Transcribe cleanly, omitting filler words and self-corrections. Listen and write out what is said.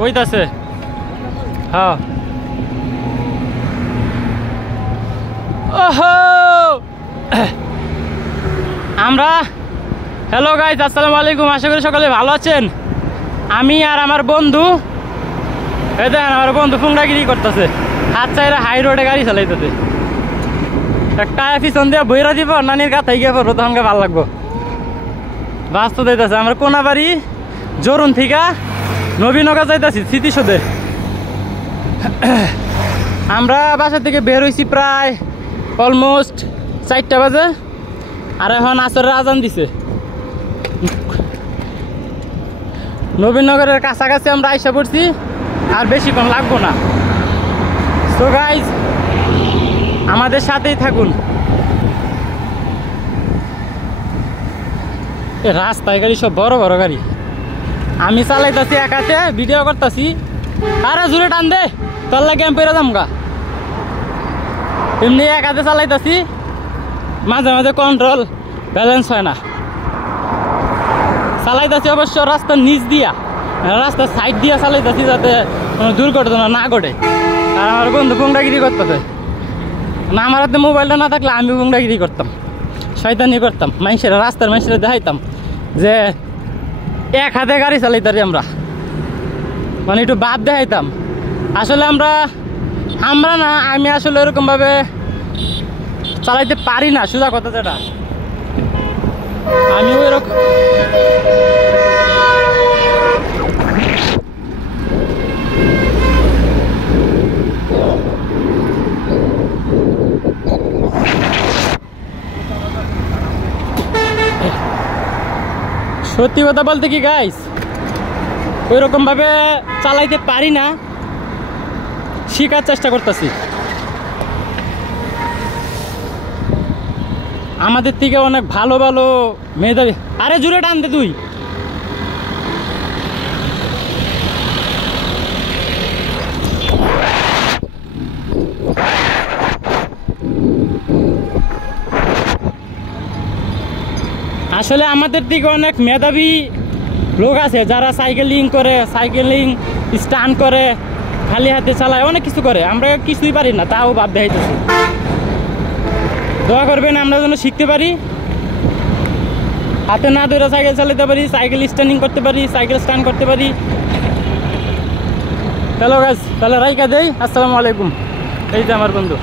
কইতাছে হ্যাঁ ওহো আমরা হ্যালো গাইস আসসালামু আলাইকুম আশা করি সকলে ভালো আছেন আমি আর আমার বন্ধু এই দেখেন আমার বন্ধু ফুংডাগিরি করতেছে হাত চাইরা হাই রোডে গাড়ি চালাইতেছে একটা পিছন দিয়ে বইরা দিব নানির কাথায় গিয়ে পড়বো তখনকে ভালো লাগবো বাস তো যাইতেছে আমরা কোনাবাড়ি জরুন থেকে নবীনগর যাইতেছি স্মৃতিসৌধে আমরা বাসা থেকে বের হয়েছি প্রায় অলমোস্ট 4টা বাজে আর এখন আসরের আজান দিছে নবীনগরের কাছাকাছি আমরা আইসা পড়ছি আর বেশিক্ষণ লাগবো না সো গাইজ আমাদের সাথেই থাকুন রাস্তায় গাড়ি সব বড় বড় গাড়ি আমি চালাইতেছি একাতে ভিডিও করতেছি আরে জোরে টান দে তোর লাগে আমি পেরে যামগা এমনি একাতে চালাইতেছি মাঝে মাঝে কন্ট্রোল ব্যালেন্স হয় না চালাইতেছি অবশ্য রাস্তার নিচ দিয়া রাস্তার সাইড দিয়া চালাইতেছি যাতে কোনো দুর্ঘটনা না ঘটে আর আমার বন্ধু গুন্ডাগিরি করতেছে না আমার হাতে মোবাইলটা না থাকলে আমি গুন্ডাগিরি করতাম শয়তানি করতাম রাস্তার মানুষেরা দেখাইতাম যে এক হাতে গাড়ি চালাইতারি আমরা মানে একটু বাদ দেখাইতাম আসলে আমরা না আমি আসলে এরকমভাবে চালাইতে পারি না সোজা কথা যেটা আমি ওইরকম সত্যি কথা বলতে কি গাইস ওইরকম ভাবে চালাইতে পারি না শেখার চেষ্টা করতেছি আমাদের থেকে অনেক ভালো ভালো মেধাবী আরে জুড়ে টানতে তুই আসলে আমাদের দিকে অনেক মেধাবী লোক আছে যারা সাইকেলিং করে স্টান্ট করে খালি হাতে চালায় অনেক কিছু করে আমরা কিছুই পারি না তাও বাদ দেখাইতেছি দোয়া করবেন আমরা যেন শিখতে পারি হাতে না ধরে সাইকেল চালাতে পারি সাইকেল স্ট্যান্ডিং করতে পারি সাইকেল স্ট্যান্ড করতে পারি চলো গাছ তাহলে রাইকা দেই আসসালামু আলাইকুম এই যে আমার বন্ধু